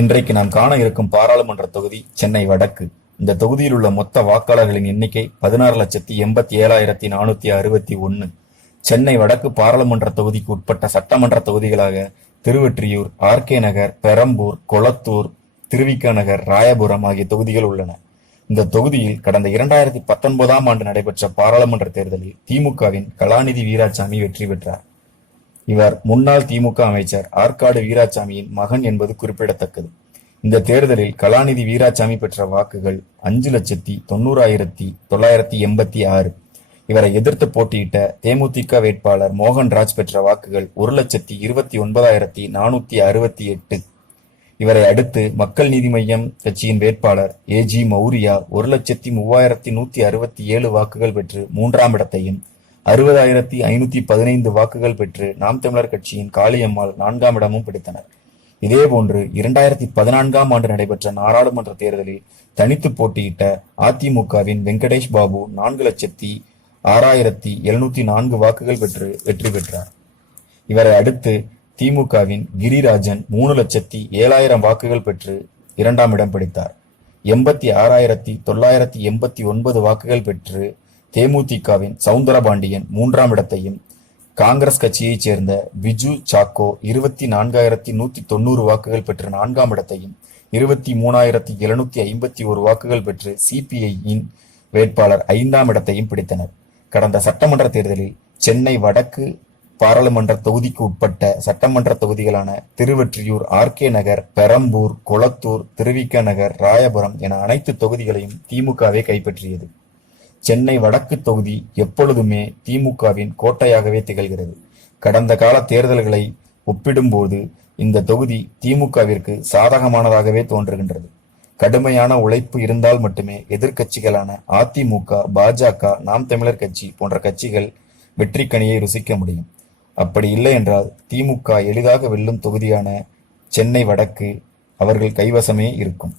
இன்றைக்கு நாம் காண இருக்கும் பாராளுமன்ற தொகுதி சென்னை வடக்கு. இந்த தொகுதியில் உள்ள மொத்த வாக்காளர்களின் எண்ணிக்கை 16,87,461. சென்னை வடக்கு பாராளுமன்ற தொகுதிக்கு உட்பட்ட சட்டமன்ற தொகுதிகளாக திருவொற்றியூர், ஆர்.கே. நகர், பெரம்பூர், கொளத்தூர், திருவிக நகர், ராயபுரம் ஆகிய தொகுதிகள் உள்ளன. இந்த தொகுதியில் கடந்த 2019ஆம் ஆண்டு நடைபெற்ற பாராளுமன்ற தேர்தலில் திமுகவின் கலாநிதி வீராசாமி வெற்றி பெற்றார். இவர் முன்னாள் திமுக அமைச்சர் ஆற்காடு வீராசாமியின் மகன் என்பது குறிப்பிடத்தக்கது. இந்த தேர்தலில் கலாநிதி வீராசாமி பெற்ற வாக்குகள் 5,90,986. இவரை எதிர்த்து போட்டியிட்ட தேமுதிக வேட்பாளர் மோகன்ராஜ் பெற்ற வாக்குகள் 1,29,468. இவரை அடுத்து மக்கள் நீதி மய்யம் கட்சியின் வேட்பாளர் ஏ.ஜி. மௌரியா 1,03,167 வாக்குகள் பெற்று 3ஆம் இடத்தையும், 60,515 வாக்குகள் பெற்று நாம் தமிழர் கட்சியின் காளியம்மாள் 4ஆம் இடமும் பிடித்தனர். இதேபோன்று 2014ஆம் ஆண்டு நடைபெற்ற நாடாளுமன்ற தேர்தலில் தனித்து போட்டியிட்ட அதிமுகவின் வெங்கடேஷ் பாபு 4,06,704 வாக்குகள் பெற்று வெற்றி பெற்றார். இவரை அடுத்து திமுகவின் கிரிராஜன் 3,07,000 வாக்குகள் பெற்று 2ஆம் இடம் பிடித்தார். 86,989 வாக்குகள் பெற்று தேமுதிகவின் சவுந்தரபாண்டியன் 3ஆம் இடத்தையும், காங்கிரஸ் கட்சியைச் சேர்ந்த பிஜு சாக்கோ 24,190 வாக்குகள் பெற்று 4ஆம் இடத்தையும், 23,751 வாக்குகள் பெற்று சிபிஐயின் வேட்பாளர் 5ஆம் இடத்தையும் பிடித்தனர். கடந்த சட்டமன்ற தேர்தலில் சென்னை வடக்கு பாராளுமன்ற தொகுதிக்கு உட்பட்ட சட்டமன்ற தொகுதிகளான திருவொற்றியூர், ஆர்.கே. நகர், பெரம்பூர், கொளத்தூர், திருவிக நகர், ராயபுரம் என அனைத்து தொகுதிகளையும் திமுகவே கைப்பற்றியது. சென்னை வடக்கு தொகுதி எப்பொழுதுமே திமுகவின் கோட்டையாகவே திகழ்கிறது. கடந்த கால தேர்தல்களை ஒப்பிடும்போது இந்த தொகுதி திமுகவிற்கு சாதகமானதாகவே தோன்றுகின்றது. கடுமையான உழைப்பு இருந்தால் மட்டுமே எதிர்க்கட்சிகளான அதிமுக, பாஜக, நாம் தமிழர் கட்சி போன்ற கட்சிகள் வெற்றிக்கனியை ருசிக்க முடியும். அப்படி இல்லை என்றால் திமுக எளிதாக வெல்லும் தொகுதியான சென்னை வடக்கு அவர்கள் கைவசமே இருக்கும்.